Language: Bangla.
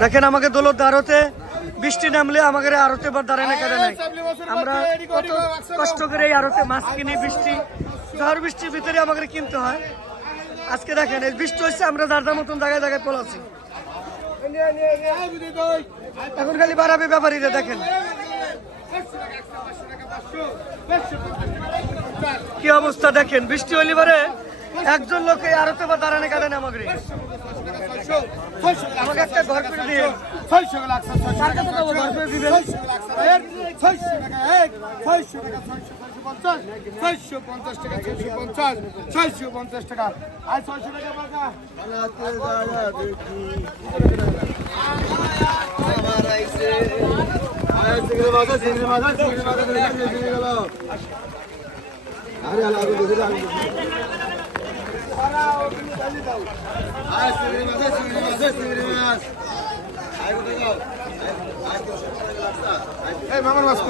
দেখেন আমাকে দৌলত আড়তে বৃষ্টি নামলে আমাদের আড়তে বা দাঁড়ানো কেটে নাই। আমরা কত কষ্ট করে এই আড়তে মাছ কিনি, বৃষ্টি ঝড় বৃষ্টির ভিতরে আমাদের কিনতে হয়। আজকে দেখেন এই বৃষ্টি হচ্ছে, আমরা যার মতন জায়গায় জায়গায় পলাচ্ছি। এখন খালি বাড়াবে ব্যাপারীরা। দেখেন কি অবস্থা, দেখেন বৃষ্টি হইলে পরে একজন লোক এই আড়তে বা দাঁড়ানো কাঁদে না। আমাকে একটা ঘর করে দিয়ে 600 টাকা আর 600 টাকা মামার মাছ